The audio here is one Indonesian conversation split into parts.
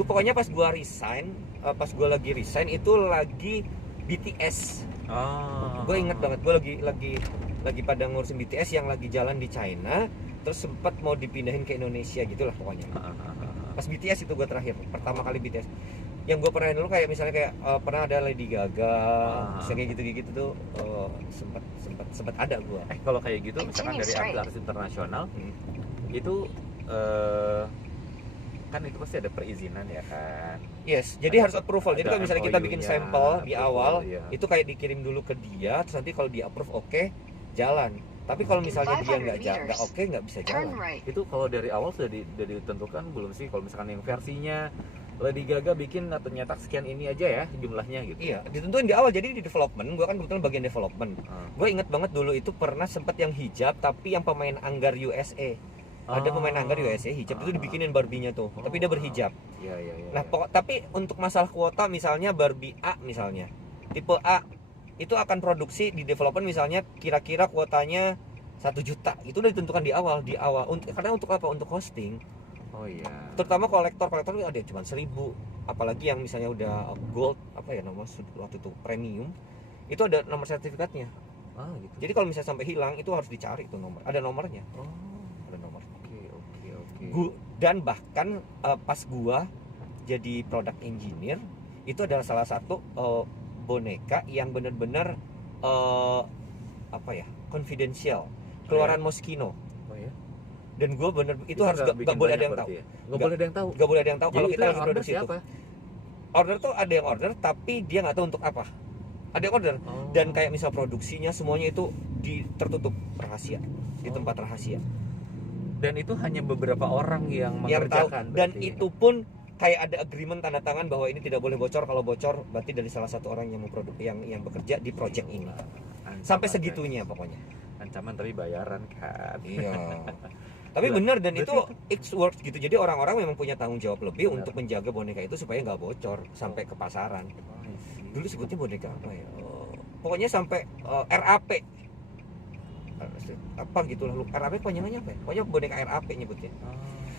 gue pokoknya pas gue resign, pas gue lagi resign itu lagi BTS. Gue inget banget, gue lagi pada ngurusin BTS yang lagi jalan di China, terus sempat mau dipindahin ke Indonesia gitulah pokoknya. Pas BTS itu gue terakhir, pertama kali BTS. Yang gue pernah dulu kayak misalnya kayak pernah ada Lady Gaga, kayak gitu-gitu tuh sempat ada gue. Kalau kayak gitu misalkan dari artis internasional itu kan itu pasti ada perizinan ya kan. Yes, jadi harus approval. Jadi kalau misalnya kita bikin sampel di awal, iya. itu kayak dikirim dulu ke dia, terus nanti kalau dia approve oke, jalan. Tapi kalau misalnya dia nggak oke, nggak bisa jalan. Itu kalau dari awal sudah ditentukan belum sih? Kalau misalkan yang versinya Lady Gaga bikin atau nyetak sekian ini aja ya jumlahnya gitu. Iya, ditentuin di awal. Jadi di development, gue kan kebetulan bagian development. Gue inget banget dulu itu pernah sempet yang hijab, tapi yang pemain Anggar USA. Ada pemain Anggar USA hijab itu dibikinin Barbie-nya tuh, tapi dia berhijab. Iya. Nah, tapi untuk masalah kuota misalnya Barbie A misalnya, tipe A itu akan produksi di development misalnya kira-kira kuotanya 1 juta. Itu udah ditentukan di awal. Karena untuk apa? Untuk hosting. Oh iya. Terutama kolektor ada cuma 1.000. Apalagi yang misalnya udah gold, apa ya nomor waktu itu premium, itu ada nomor sertifikatnya. Gitu. Jadi kalau misalnya sampai hilang itu harus dicari tuh nomor. Ada nomornya. Ada nomor. Oke. Dan bahkan pas gua jadi product engineer itu adalah salah satu boneka yang benar-benar confidential, keluaran Moschino. Oh ya. Dan gua itu harus gak boleh ada yang tahu. Gak boleh ada yang tahu. Gak boleh ada yang tahu kalau kita lagi order produksi itu. siapa? Order tuh ada yang order tapi dia nggak tahu untuk apa. Ada yang order dan kayak misal produksinya semuanya itu tertutup rahasia, di tempat rahasia. Dan itu hanya beberapa orang yang mengerjakan. Dan itu pun kayak ada agreement tanda tangan bahwa ini tidak boleh bocor. Kalau bocor berarti dari salah satu orang yang yang bekerja di project ini. Sampai segitunya pokoknya. Ancaman tapi bayaran kan. Iya. Tapi benar, dan itu it's worth gitu. Jadi orang-orang memang punya tanggung jawab lebih untuk menjaga boneka itu supaya nggak bocor sampai ke pasaran. Dulu sebutnya boneka apa ya? Pokoknya sampai RAP. Apa gitu lah, RAP panjangannya apa ya? Pokoknya boneka RAP nyebutnya.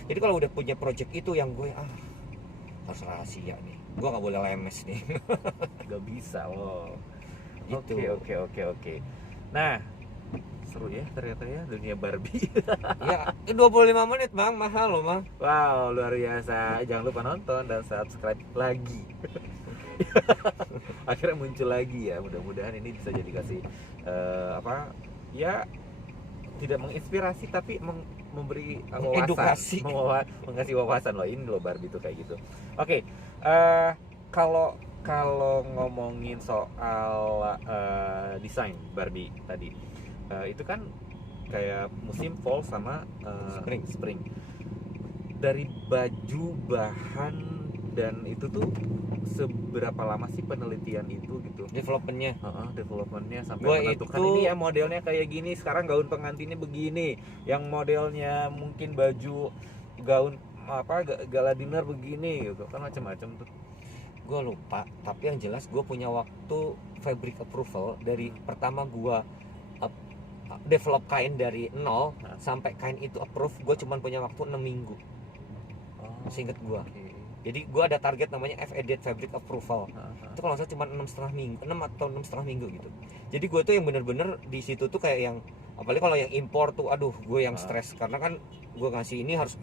Jadi kalau udah punya project itu yang gue harus rahasia nih, gue nggak boleh lemes nih. Gak bisa loh. Gitu. Oke. Nah, seru ya ternyata ya dunia Barbie. Ya, 25 menit bang, mahal loh bang. Wow, luar biasa. Jangan lupa nonton dan subscribe lagi. Akhirnya muncul lagi ya. Mudah-mudahan ini bisa jadi kasih ya tidak menginspirasi tapi memberi wawasan, edukasi, mengasih wawasan loh, ini loh Barbie itu kayak gitu. Oke, kalau ngomongin soal desain Barbie tadi, itu kan kayak musim fall sama spring. Dari baju, bahan, dan itu tuh seberapa lama sih penelitian itu gitu? Developmentnya sampai gua menentukan itu... ini ya modelnya kayak gini, sekarang gaun pengantinnya begini, yang modelnya mungkin baju gaun gala dinner begini gitu kan, macam-macam tuh. Gue lupa, tapi yang jelas gue punya waktu fabric approval dari pertama gue develop kain dari nol sampai kain itu approve, gue cuma punya waktu 6 minggu. Seinget gue. Jadi gue ada target namanya FED Fabric Approval. Itu kalau nggak salah cuma 6,5 minggu, 6 atau 6,5 minggu gitu. Jadi gue tuh yang bener-bener di situ tuh kayak yang, apalagi kalau yang impor tuh, aduh gue yang stres karena kan gue ngasih ini harus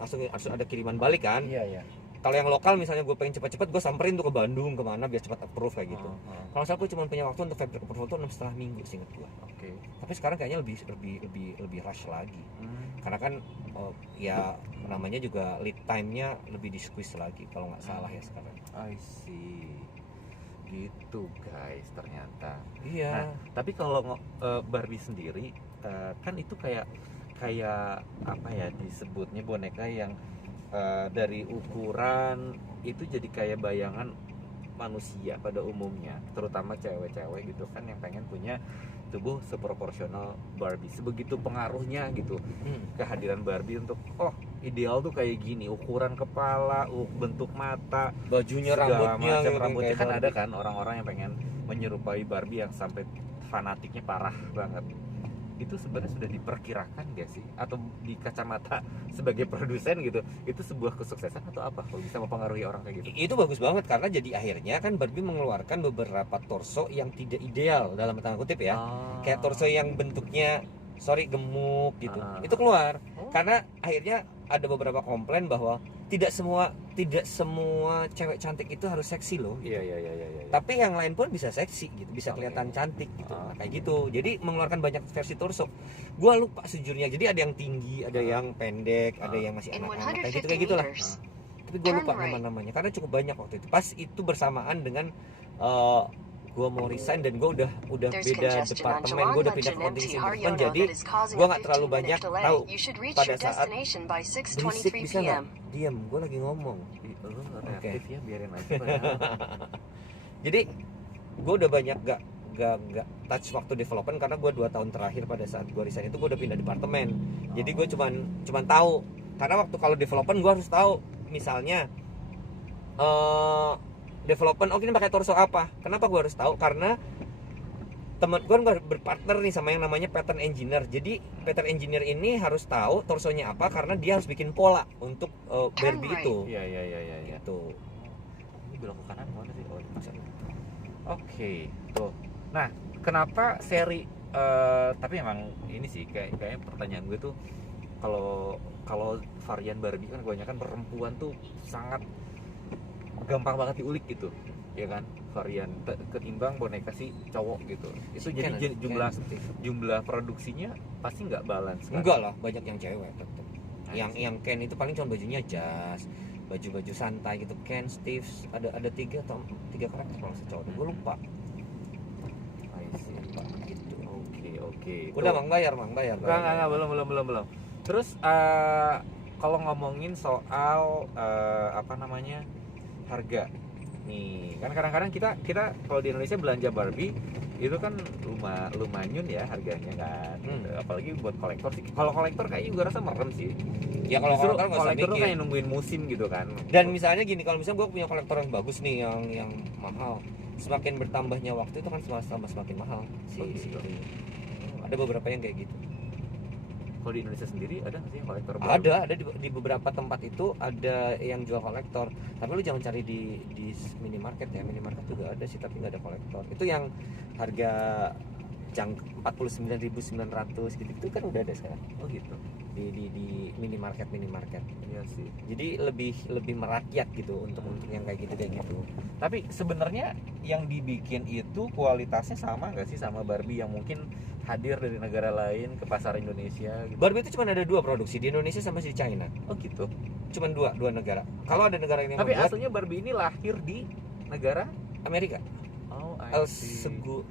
ada kiriman balik kan. Iya. Kalau yang lokal misalnya gue pengen cepat-cepat, gue samperin tuh ke Bandung kemana biar cepat approve kayak gitu. Kalau saya gue cuma punya waktu untuk fabric approval tuh 6,5 minggu seinget gue. Tapi sekarang kayaknya lebih rush lagi. Karena kan ya namanya juga lead time-nya lebih di squeeze lagi kalau nggak salah ya sekarang. I see. Gitu guys ternyata. Iya. Nah, tapi kalau Barbie sendiri kan itu kayak apa ya disebutnya boneka yang dari ukuran itu jadi kayak bayangan manusia pada umumnya, terutama cewek-cewek gitu kan yang pengen punya tubuh seproporsional Barbie. Sebegitu pengaruhnya gitu kehadiran Barbie untuk ideal tuh kayak gini, ukuran kepala, bentuk mata, bajunya, rambutnya kan Barbie. Ada kan orang-orang yang pengen menyerupai Barbie yang sampai fanatiknya parah banget. itu sebenarnya sudah diperkirakan gak sih, atau di kacamata sebagai produsen gitu itu sebuah kesuksesan atau apa kalau bisa mempengaruhi orang kayak gitu? Itu bagus banget karena jadi akhirnya kan Barbie mengeluarkan beberapa torso yang tidak ideal dalam tanda kutip ya. Kayak torso yang bentuknya gemuk gitu. Itu keluar. Karena akhirnya ada beberapa komplain bahwa tidak semua cewek cantik itu harus seksi loh. Iya. Tapi yang lain pun bisa seksi gitu, bisa kelihatan cantik gitu. Nah, kayak gitu. Jadi mengeluarkan banyak versi torso. Gua lupa sejujurnya. Jadi ada yang tinggi, ada yang pendek, ada yang masih anak-anak kayak gitu lah. Tapi gue lupa nama-namanya karena cukup banyak waktu itu. Pas itu bersamaan dengan gue mau resign dan gue udah beda departemen, gue udah pindah ke continuous improvement, jadi gue nggak terlalu banyak tahu pada saat berisik. Bisa nggak diam, gue lagi ngomong. Reaktif ya, biarin aja. Jadi gue udah banyak gak touch waktu development karena gue 2 tahun terakhir pada saat gue resign itu gue udah pindah departemen. Jadi gue cuman tahu, karena waktu kalau development gue harus tahu misalnya development ini pakai torso apa. Kenapa gue harus tahu? Karena teman gue berpartner nih sama yang namanya pattern engineer. Jadi pattern engineer ini harus tahu torsonya apa karena dia harus bikin pola untuk Barbie itu. Iya. Itu. Ini belok ke kanan mana sih? Oh, oke, tuh. Nah, kenapa seri tapi emang ini sih kayaknya pertanyaan gue tuh kalau varian Barbie kan kebanyakan perempuan tuh sangat gampang banget diulik gitu, ya kan, varian ketimbang boneka si cowok gitu. Itu jadi jumlah produksinya pasti nggak balance kan? Enggak lah, banyak yang cewek tetap. Yang Ken itu paling cuma bajunya jas, baju santai gitu. Ken, Steve, ada 3 karakter kalau cowok. Gue lupa. Gitu. Oke. Udah Mang bayar. Enggak, belum. Terus kalau ngomongin soal harga nih, kan kadang-kadang kita kalau di Indonesia belanja Barbie itu kan lumayan ya harganya kan. Apalagi buat kolektor sih. Kalau kolektor kayaknya juga rasa merem sih. Ya kalau kolektor tuh kayak nungguin musim gitu kan. Dan misalnya gini, kalau misalnya gue punya kolektor yang bagus nih, yang mahal, semakin bertambahnya waktu itu kan semakin mahal sih. Ada beberapa yang kayak gitu. Kalau di Indonesia sendiri ada nggak sih yang kolektor? Ada di beberapa tempat itu ada yang jual kolektor. Tapi lu jangan cari di minimarket ya. Minimarket juga ada sih tapi nggak ada kolektor. Itu yang harga 49.900 gitu kan udah ada sekarang. Oh gitu. Di minimarket. Iya sih. Jadi lebih merakyat gitu untuk yang kayak gitu. Tapi sebenarnya yang dibikin itu kualitasnya sama nggak sih sama Barbie yang mungkin hadir dari negara lain ke pasar Indonesia gitu? Barbie itu cuma ada 2 produksi, di Indonesia sama di China. Oh gitu. Cuman 2 negara. Kalau ada negara yang tapi membuat, aslinya Barbie ini lahir di negara Amerika. Oh, El Segundo,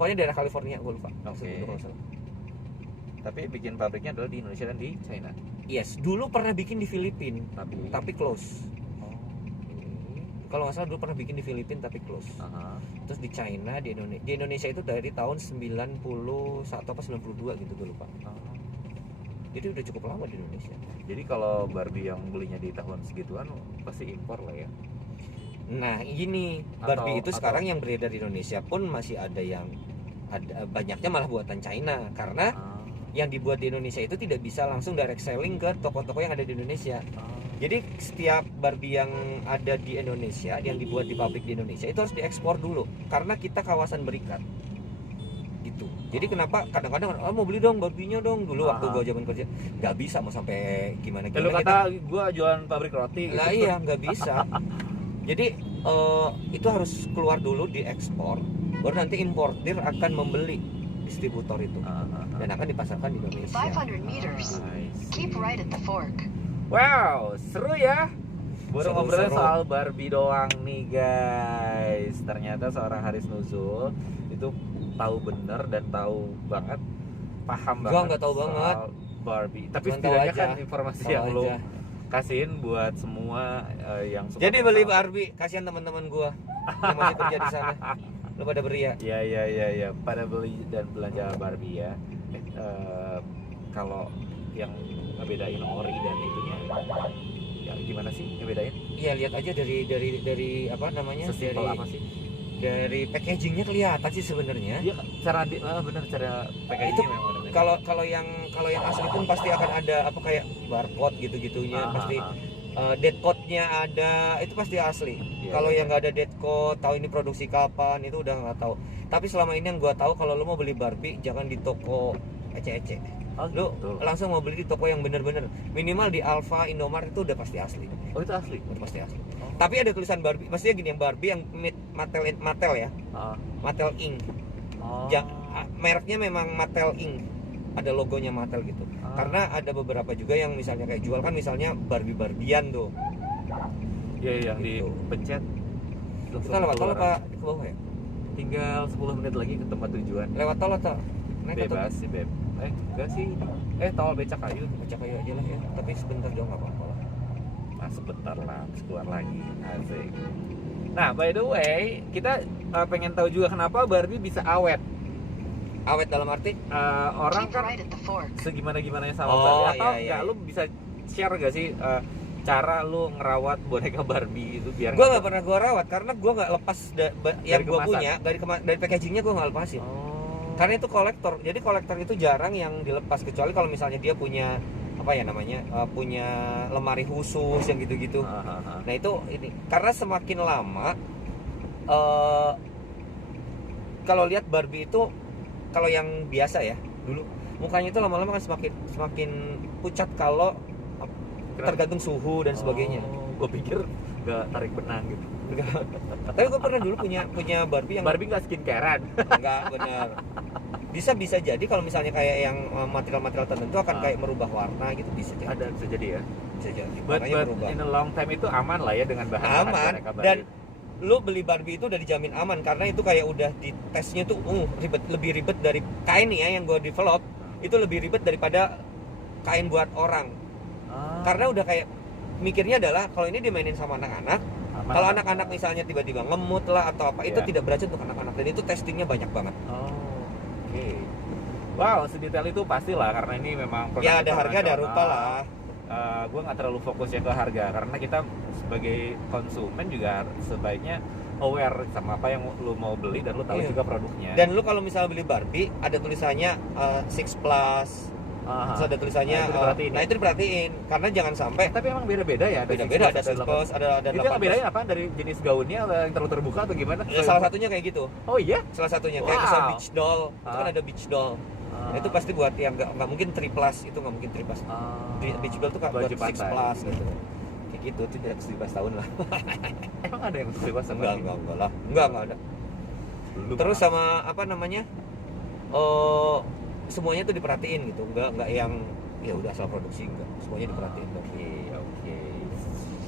pokoknya daerah California, gue lupa. Oke. Tapi bikin pabriknya adalah di Indonesia dan di China. Yes, dulu pernah bikin di Filipina, tapi close. Kalau nggak salah dulu pernah bikin di Filipina tapi close. Terus di China, di Indonesia itu dari tahun 91 apa 92 gitu, gue lupa. Jadi udah cukup lama di Indonesia. Jadi kalau Barbie yang belinya di tahun segituan pasti impor lah ya. Nah gini, Barbie itu sekarang yang beredar di Indonesia pun masih ada banyaknya malah buatan China, karena yang dibuat di Indonesia itu tidak bisa langsung direct selling ke toko-toko yang ada di Indonesia. Jadi setiap Barbie yang ada di Indonesia, yang dibuat di pabrik di Indonesia itu harus diekspor dulu, karena kita kawasan berikat gitu. Jadi kenapa kadang-kadang mau beli dong Barbie-nya dong, dulu waktu gua zaman kerja nggak bisa, mau sampai gimana lu kata gua jualan pabrik roti gitu. Lah iya, nggak bisa. Jadi itu harus keluar dulu diekspor, baru nanti importir akan membeli distributor itu dan akan dipasarkan di Indonesia. 500 meters. Keep right at the fork. Wow, seru ya. Baru ngobrolin Seru. soal Barbie doang nih guys. Ternyata seorang Haris Nuzul itu tahu bener dan tahu banget, paham banget. Gua nggak tahu soal banget Barbie. Tapi Cuman setidaknya tahu aja. kan informasi Tahu yang lo aja. kasihin buat semua yang suka. Jadi beli masalah. Barbie, kasihan teman-teman gua yang masih kerja di sana. Lu pada beri ya? Ya, pada beli dan belanja Barbie ya. Kalau yang ngebedain ori dan itunya, ya gimana sih ngebedain? Iya, lihat aja dari apa namanya? Sesimpel Dari apa sih? Dari packagingnya kelihatan sih sebenarnya. Dia cara benar cara packaging Itu memang benar. Kalau yang asli pun pasti akan ada apa kayak barcode gitu-gitunya, pasti date code-nya ada, itu pasti asli. Iya, Kalau iya. yang nggak ada date code, tahu ini produksi kapan, itu udah nggak tahu. Tapi selama ini yang gua tahu kalau lu mau beli Barbie jangan di toko ece-ece. Oh, Lu gitu. langsung mau beli di toko yang bener-bener minimal di Alfa, Indomaret itu udah pasti asli. Oh, itu asli. Udah pasti asli. Oh. Tapi ada tulisan Barbie, maksudnya gini, yang Barbie yang Mattel ya, Ah. Mattel Inc. Oh. Mereknya memang Mattel Inc. Ada logonya Mattel gitu. Ah. Karena ada beberapa juga yang misalnya kayak jual kan misalnya Barbian tuh. Iya, yang Gitu. dipencet. Kita lewat tol apa ke bawah ya? Tinggal 10 menit lagi ke tempat tujuan. Lewat tol atau naik atau Bebas sih, Beb. Enggak sih. Tol becak kayu. baca kayu aja lah ya. Tapi sebentar dong nggak apa-apa lah. Nah, sebentar lah, habis keluar lagi. Asik. Nah, by the way, kita pengen tahu juga kenapa Barbie bisa awet. Awet dalam arti Orang Keep kan right at the fork. segimana-gimananya sama Oh, Barbie atau iya, nggak, iya. lu bisa share gak sih cara lu ngerawat boneka Barbie itu biar gue nggak pernah gue rawat karena gue nggak lepas yang gue kemasan. punya dari packagingnya gue nggak lepasin. Oh. Karena itu kolektor, jadi kolektor itu jarang yang dilepas kecuali kalau misalnya dia punya apa ya namanya punya lemari khusus yang gitu-gitu. Nah itu ini karena semakin lama kalau lihat Barbie itu kalau yang biasa ya dulu mukanya itu lama-lama kan semakin pucat kalau tergantung suhu dan sebagainya. Gue pikir nggak tarik benang gitu. Enggak. Tapi gue pernah dulu punya Barbie yang Barbie nggak skincarean. enggak benar. Bisa jadi kalau misalnya kayak yang material tertentu akan kayak merubah warna gitu bisa jadi. Ada bisa jadi ya. Bisa jadi. But Warnanya berubah. in a long time itu aman lah ya dengan bahan Aman boneka Barbie. dan lu beli Barbie itu udah dijamin aman karena itu kayak udah di tesnya tuh lebih ribet dari kain ya yang gue develop itu lebih ribet daripada kain buat orang. Karena udah kayak mikirnya adalah kalau ini dimainin sama anak-anak, aman. kalau anak-anak misalnya tiba-tiba ngemut lah atau apa itu Iya. tidak beracun untuk anak-anak dan itu testingnya banyak banget. Oke. Wow, sedetail itu pastilah karena ini memang produk Ya ada harga ada internasional. rupa lah. Gue nggak terlalu fokus ya ke harga karena kita sebagai konsumen juga sebaiknya aware sama apa yang lu mau beli dan lu tahu Iya. juga produknya. Dan lu kalau misalnya beli Barbie ada tulisannya 6 plus, terus ada tulisannya Nah, itu diperhatiin ya? itu diperhatiin karena jangan sampai Tapi emang beda-beda ya. beda-beda ada 6 plus, ada Itu 8 yang plus. bedanya apa dari jenis gaunnya yang terlalu terbuka atau gimana? Ya, salah satunya kayak gitu. Oh iya? Salah satunya kayak Wow. misal beach doll, itu kan Ah. ada beach doll. Nah, itu pasti buat yang nggak mungkin 3 plus, itu nggak mungkin 3 plus. Beach doll tuh buat Baju 6 pantai. plus gitu. Kayak gitu, itu tidak 17 tahun lah. Emang ada yang untuk bebas sama Enggak lah. Enggak ada. Terus sama apa namanya? Semuanya tuh diperhatiin gitu. Enggak yang ya udah asal produksi enggak. Semuanya diperhatiin. Oke.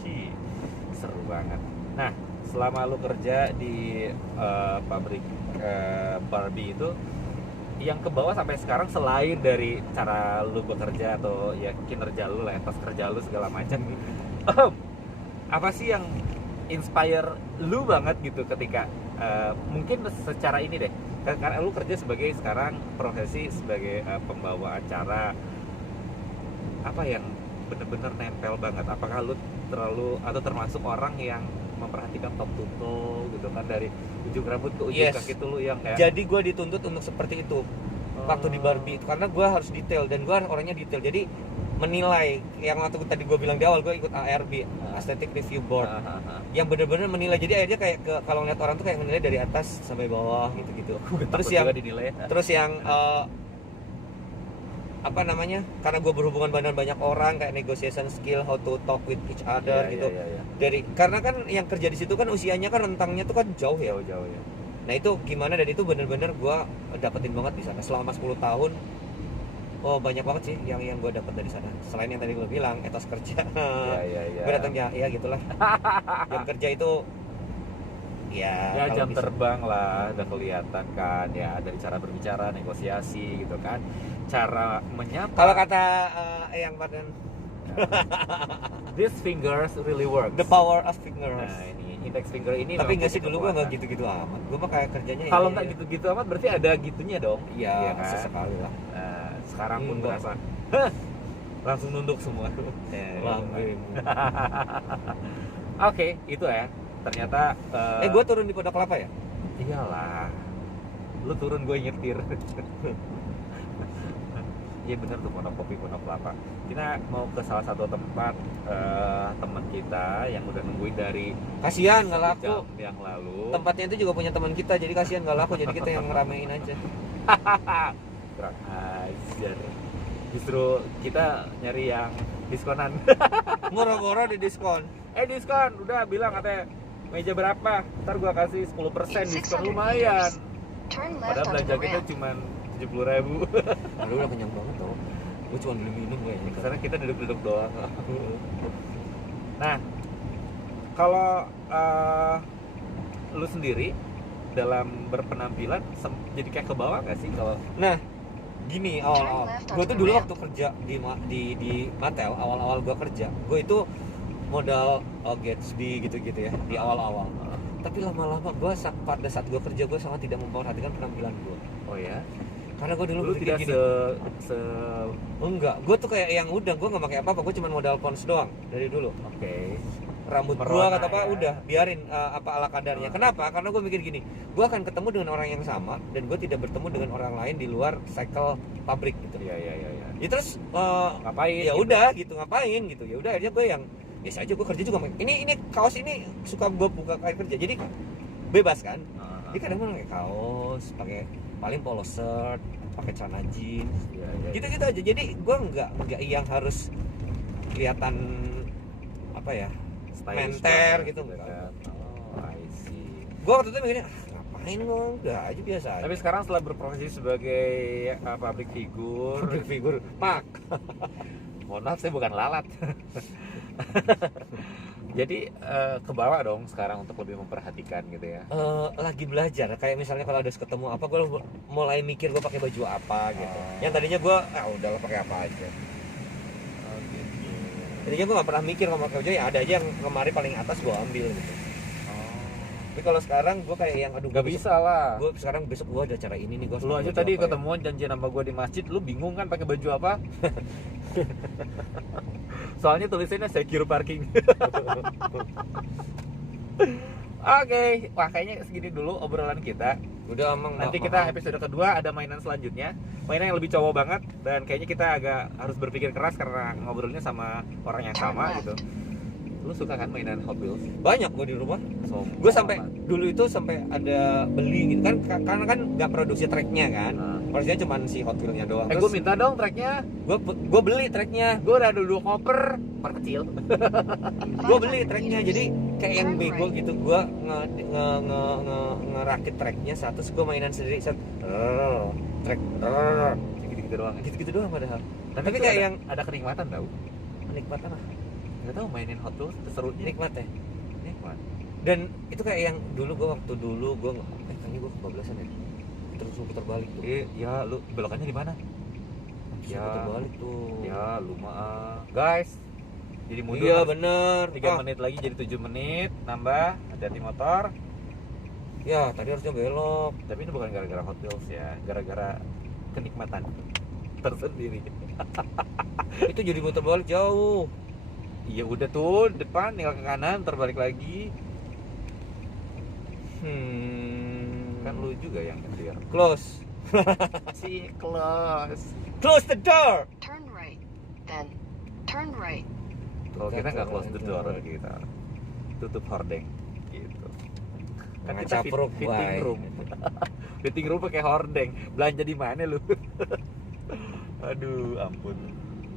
Sih, seru banget. Nah, selama lu kerja di pabrik Barbie itu yang ke bawah sampai sekarang selain dari cara lu bekerja atau ya kinerja lu lah, etos kerja lu segala macam, apa sih yang inspire lu banget gitu ketika mungkin secara ini deh, karena lu kerja sebagai sekarang profesi sebagai pembawa acara, apa yang bener-bener nempel banget? Apakah lu terlalu atau termasuk orang yang memperhatikan top to toe gitu kan, dari ujung rambut ke ujung Yes. kaki itu lu yang kayak Jadi gue dituntut untuk seperti itu waktu di Barbie itu karena gue harus detail dan gue orangnya detail. Jadi menilai yang waktu tadi gue bilang di awal gue ikut ARB, Aesthetic Review Board, yang bener-bener menilai. Jadi akhirnya kayak kalau ngeliat orang tuh kayak menilai dari atas sampai bawah gitu-gitu. Terus yang dinilai apa namanya, karena gue berhubungan dengan banyak orang kayak negotiation skill, how to talk with each other gitu. Dari karena kan yang kerja di situ kan usianya kan rentangnya tuh kan jauh ya. jauh ya. Nah itu gimana, dan itu bener-bener gue dapetin banget di sana selama 10 tahun. Oh banyak banget sih yang gue dapet dari sana. Selain yang tadi gue bilang etos kerja. Gue datang ya gitulah. Jam kerja itu ya kalau jam bisa. terbang lah udah kelihatan kan ya, dari cara berbicara, negosiasi gitu kan, cara menyapa. Kalau kata yang badan These fingers really work. the power of fingers. Nah ini index finger ini. Tapi memang nggak sih, punya dulu gue nggak kekuatan. gitu-gitu amat. Gue mah kayak kerjanya Kalau ya, nggak gitu-gitu amat berarti ada gitunya dong. Iya kan? sesekali lah. Nah, sekarang pun Enggak. berasa langsung nunduk semua. Langgeng. Oke, itu ya. Ternyata Gue turun di Pondok Kelapa ya? Iyalah, lu turun gue nyetir. Iya bener tuh, Pondok Kopi Pondok Kelapa. Kita mau ke salah satu tempat teman kita yang udah nungguin dari Kasihan nggak laku. jam yang lalu. Tempatnya itu juga punya teman kita, jadi kasihan nggak laku. Jadi kita yang ngeramein aja. Kurang ajar. Justru kita nyari yang diskonan. Murah-murah di diskon. Diskon, udah bilang katanya meja berapa? Ntar gua kasih 10% diskon, lumayan. Turn left Padahal onto belanja the kita ramp. cuma 70.000. Aduh udah kenyang banget tau. Gue cuma beli minum kayaknya. Karena kita duduk-duduk doang. Nah, kalau lu sendiri dalam berpenampilan jadi kayak ke bawah nggak sih kalau Nah, gini awal-awal. Gue tuh dulu waktu kerja di Mattel, awal-awal gue kerja, gue itu modal Gatsby gitu-gitu ya di awal-awal. Tapi lama-lama gue pada saat gue kerja gue sangat tidak memperhatikan penampilan gue. oh ya, Karena gue dulu lu berpikir tidak gini, se enggak, gue tuh kayak yang udah gue nggak pakai apa-apa, gue cuma modal pons doang dari dulu. oke. Rambut gue Merona kata apa ya. udah biarin apa ala kadarnya. Kenapa? Karena gue mikir gini, gue akan ketemu dengan orang yang sama dan gue tidak bertemu dengan orang lain di luar cycle pabrik gitu. Iya. Ya terus Ngapain? ya gitu? udah gitu ngapain gitu. Ya udah akhirnya gue yang biasa aja, gue kerja juga ini kaos ini suka gue buka kayak kerja jadi bebas kan. Jadi kadang gue pakai kaos, pakai paling polo shirt, pakai celana jeans, Iya. gitu-gitu aja. Jadi gue nggak yang harus kelihatan apa ya, Stylish menter banget gitu, kan. enggak. Oh, I see. Gue waktu itu mikirnya ngapain gue udah aja biasa aja. Tapi sekarang setelah berprofesi sebagai public figure, Public figure pak. mohon maaf saya bukan lalat. Jadi ke bawah dong sekarang untuk lebih memperhatikan gitu ya. Lagi belajar kayak misalnya kalau ada ketemu apa gue mulai mikir gue pakai baju apa gitu. Oh. Yang tadinya gue udahlah pakai apa aja. Oh, gitu. Tadinya gue nggak pernah mikir kalau pakai baju ya ada aja yang kemarin paling atas gue ambil gitu. Oh. Tapi kalau sekarang gue kayak yang aduh Gak bisa lah. Gue sekarang besok gue ada acara ini nih gue. Lu aja tadi ketemuan janjian sama gue di masjid, lu bingung kan pakai baju apa? Soalnya tulisannya secure parking. Oke, wah kayaknya segini dulu obrolan kita. Udah emang Nanti kita episode kedua ada mainan selanjutnya, mainan yang lebih cowok banget dan kayaknya kita agak harus berpikir keras karena ngobrolnya sama orang yang sama gitu. Lu suka kan mainan Hot Wheels? banyak gue di rumah. Semua Gue sampai apa? dulu itu sampai ada beli gitu kan karena kan nggak produksi tracknya kan. Nah. Produksinya cuma si Hot Wheels-nya doang. Gue minta dong tracknya. Gue beli tracknya. Gue udah ada 2 koper, koper kecil. Gue beli tracknya jadi kayak yang bego gitu. Gue ngerakit tracknya satu, gue mainan sendiri track Gitu-gitu doang. gitu doang padahal. Tapi itu kayak ada, yang ada kenikmatan tau. nikmat apa? Gak tau mainin Hot Wheels itu serunya. Nikmat ya. Nikmat. Dan itu kayak yang dulu gue kayaknya gue kebablasan ya. Terus putar balik tuh. Ya lu belokannya di mana? Ya. Putar balik tuh. Ya lu mah guys. Jadi mundur. Iya bener. 3 menit lagi jadi 7 menit nambah, hati-hati motor. Ya tadi harusnya belok. Tapi ini bukan gara-gara Hot Wheels ya, gara-gara kenikmatan tersendiri. Itu jadi putar balik jauh. Iya udah tuh depan tinggal ke kanan terbalik lagi. Kan lu juga yang nyetir. Close. Si close. Close the door. Turn right. Then, turn right. Kalau kita nggak close the door kita tutup hordeng gitu. Kan kita Ngacapruk, fitting boy. room. Fitting room pakai hordeng. Belanja di mana lu? Aduh, ampun.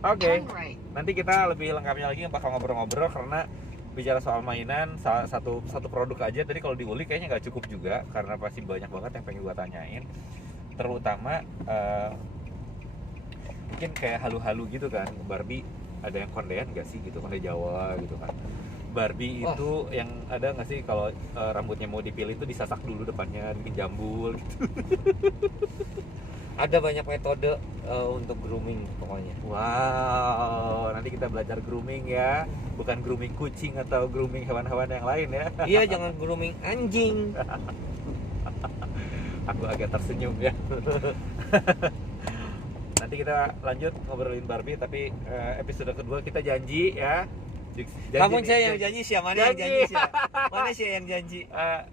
Oke, Turn right. nanti kita lebih lengkapnya lagi bakal ngobrol-ngobrol karena bicara soal mainan satu produk aja tadi kalau diulik kayaknya nggak cukup juga karena pasti banyak banget yang pengen gua tanyain. Terutama mungkin kayak halu-halu gitu kan, Barbie ada yang kondean nggak sih gitu, konde Jawa gitu kan. Barbie Wah. itu yang ada nggak sih kalau rambutnya mau dipilih itu disasak dulu depannya, bikin jambul gitu. Ada banyak metode untuk grooming pokoknya. Wow, nanti kita belajar grooming ya, bukan grooming kucing atau grooming hewan-hewan yang lain ya. Iya jangan grooming anjing. Aku agak tersenyum ya. Nanti kita lanjut ngobrolin Barbie, tapi episode kedua kita janji ya Kamu saya yang janji sih, mana yang janji sih? Mana sih yang janji?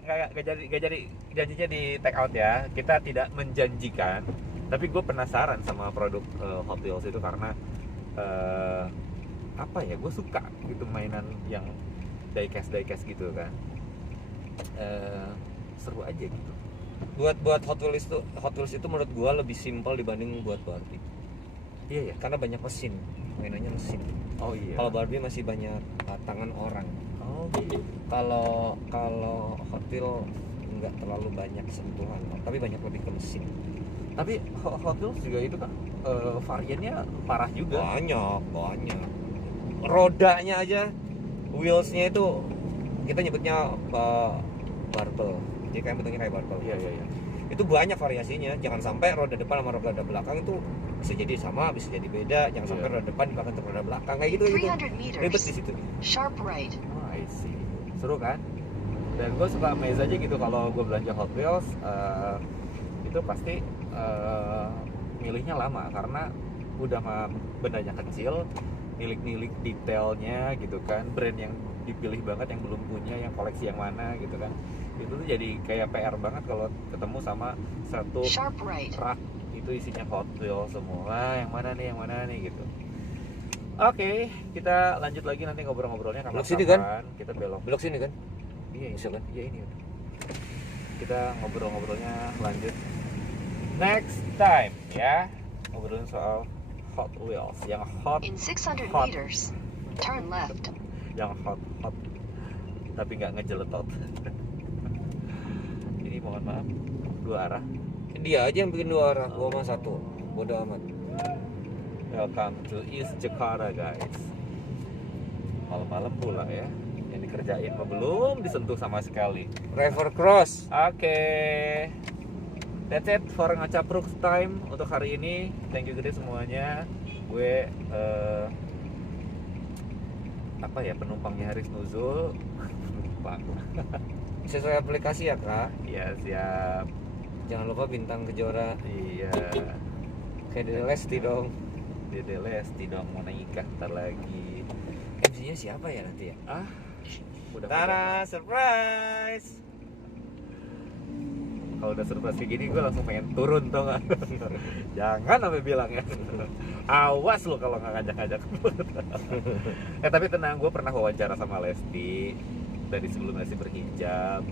Gak jadi janjinya di take out ya. Kita tidak menjanjikan. Tapi gue penasaran sama produk Hot Wheels itu karena apa ya? Gue suka gitu mainan yang diecast gitu kan. Seru aja gitu. Buat Hot Wheels itu menurut gua lebih simpel dibanding buat Barbie. Iya ya. Karena banyak mesin, mainannya mesin. Oh iya. Kalau Barbie masih banyak tangan orang. Oh gitu. Kalau Hot Wheels nggak terlalu banyak sentuhan, tapi banyak lebih ke mesin. Tapi Hot Wheels juga itu kan variannya parah juga. Banyak. Rodanya aja, wheelsnya itu kita nyebutnya barbel. Jadi kayak bentuknya kayak barbel. Iya. Itu banyak variasinya. Jangan sampai roda depan sama roda belakang itu bisa jadi sama, bisa jadi beda. Jangan sampai roda depan dipakai untuk roda belakang kayak gitu. 300 meters. Ribet di situ. Sharp right. Oh, I see. Seru kan? Dan gue suka amaze aja gitu kalau gue belanja Hot Wheels itu pasti milihnya lama karena udah mah bendanya kecil, nilik-nilik detailnya gitu kan, brand yang dipilih banget yang belum punya, yang koleksi yang mana gitu kan. Itu tuh jadi kayak PR banget kalau ketemu sama satu Sharp right. rak itu isinya Hot Wheels semua. Yang mana nih gitu. Oke, kita lanjut lagi nanti ngobrol-ngobrolnya karena Belok sini kan? kita belok. Belok sini kan? Iya, Bisa kan? Iya ini. Kita ngobrol-ngobrolnya lanjut next time ya. Ngobrolin soal Hot Wheels yang hot, In 600 Hot. meters, turn left. yang hot tapi nggak ngejeletot. Ini mohon maaf dua arah. Dia aja yang bikin dua arah, gua mah satu. Bodo amat. Welcome to East Jakarta guys. Malam-malam pula ya. Yang dikerjain mah belum disentuh sama sekali. River Cross. Oke. That's it for Ngacapruk time untuk hari ini. Thank you gede semuanya. Gue apa ya, penumpangnya Haris Nuzul. Penumpang. Sesuai aplikasi ya, Kak. Iya, siap. Jangan lupa bintang kejora. Iya. Kayak Dede Lesti dong. Dede Lesti dong mau nikah ntar lagi. MC-nya siapa ya nanti ya? Udah Tara, surprise. Kalau udah surprise kayak gini gue langsung pengen turun tau gak? Jangan sampai bilang ya. Awas lo kalau nggak ngajak-ngajak. Tapi tenang, gue pernah wawancara sama Lesti dari sebelum Lesti berhijab.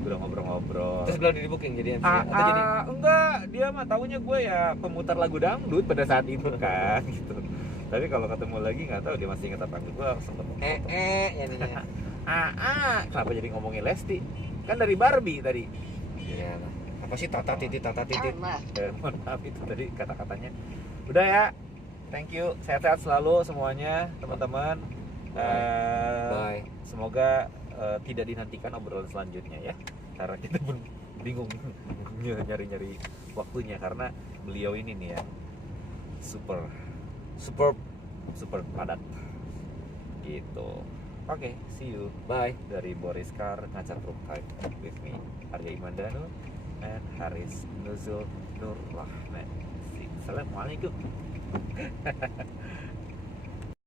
Gue udah ngobrol-ngobrol. Terus belum di booking jadi MC atau jadi Enggak, dia mah taunya gue ya pemutar lagu dangdut pada saat itu kan gitu. Tapi kalau ketemu lagi nggak tahu dia masih ingat apa enggak. Gue langsung ketemu. ya nih. Kenapa jadi ngomongin Lesti? Kan dari Barbie tadi. Iya. Apa sih tata titit? Turn left. Mohon maaf itu tadi kata-katanya. Udah ya. Thank you. Sehat-sehat selalu semuanya, teman-teman. Bye. Semoga tidak dinantikan obrolan selanjutnya ya. Karena kita pun bingung nyari-nyari waktunya karena beliau ini nih ya super padat gitu. Oke, see you. Bye. Dari Boris Kar, Ngacapruk Time with me, Arya Imandano and Haris Nuzul Nur Rahman. Assalamualaikum.